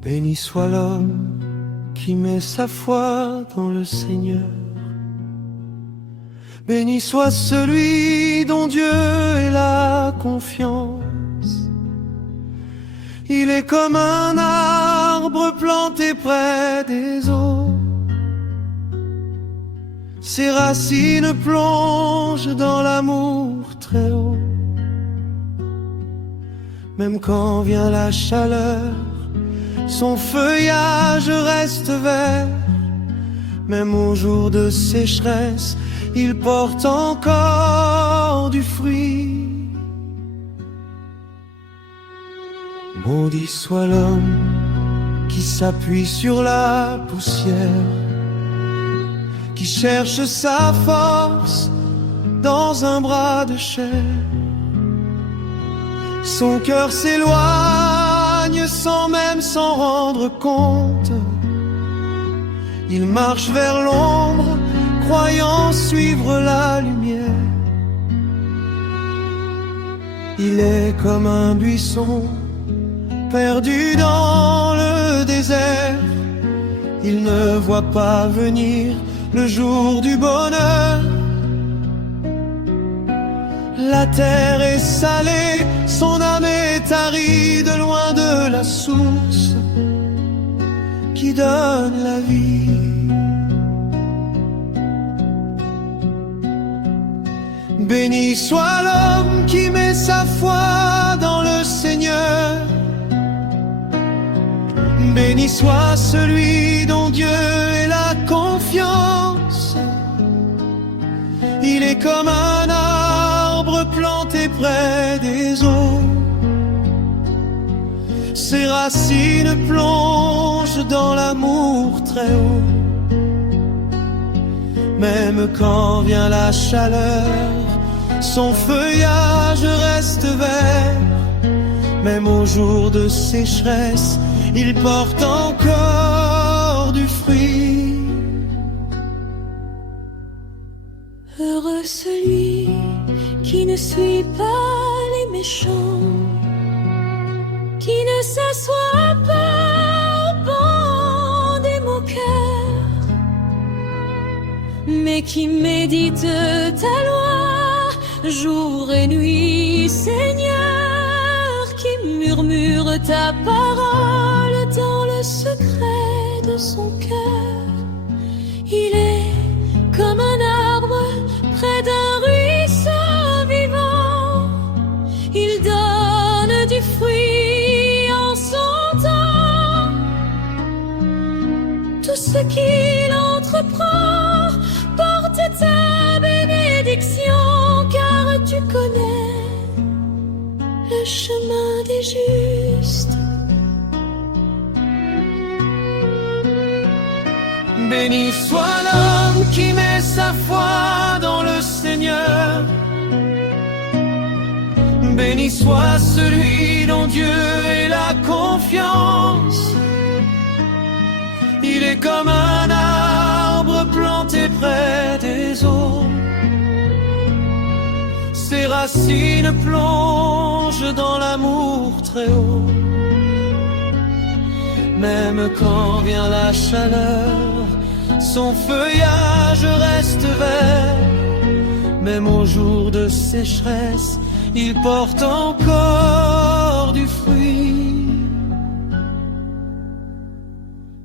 Béni soit l'homme qui met sa foi dans le Seigneur. Béni soit celui dont Dieu est la confiance. Il est comme un arbre planté près des eaux. Ses racines plongent dans l'amour très haut. Même quand vient la chaleur, son feuillage reste vert. Même au jour de sécheresse, il porte encore du fruit. Maudit soit l'homme qui s'appuie sur la poussière, qui cherche sa force dans un bras de chair. Son cœur s'éloigne sans même s'en rendre compte. Il marche vers l'ombre, croyant suivre la lumière. Il est comme un buisson perdu dans le désert. Il ne voit pas venir le jour du bonheur. La terre est salée, son âme est aride, loin de la source qui donne la vie. Béni soit l'homme qui met sa foi dans le Seigneur. Béni soit celui dont Dieu est la confiance. Il est comme un arbre planté près des eaux. Ses racines plongent dans l'amour très haut. Même quand vient la chaleur, son feuillage reste vert. Même au jour de sécheresse, il porte encore du fruit. Heureux celui qui ne suit pas les méchants, qui ne s'assoit pas au banc des moqueurs, mais qui médite ta loi jour et nuit. Seigneur, qui murmure ta parole dans le secret de son cœur. Il est comme un arbre près d'un ruisseau vivant. Il donne du fruit en son temps. Tout ce qu'il entreprend porte ta bénédiction, car tu connais le chemin des justes. Béni soit l'homme qui met sa foi dans le Seigneur. Béni soit celui dont Dieu est la confiance. Il est comme un arbre planté près des eaux. Ses racines plongent dans l'amour très haut. Même quand vient la chaleur, son feuillage reste vert. Même au jour de sécheresse, il porte encore du fruit.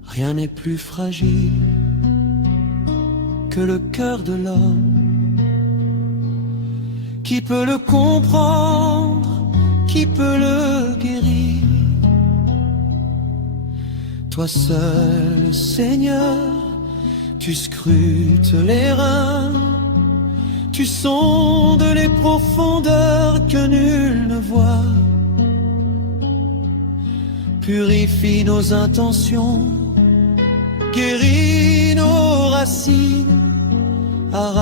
Rien n'est plus fragile que le cœur de l'homme. Qui peut le comprendre? Qui peut le guérir? Toi seul, Seigneur, tu scrutes les reins. Tu sondes les profondeurs que nul ne voit. Purifie nos intentions, guéris nos racines.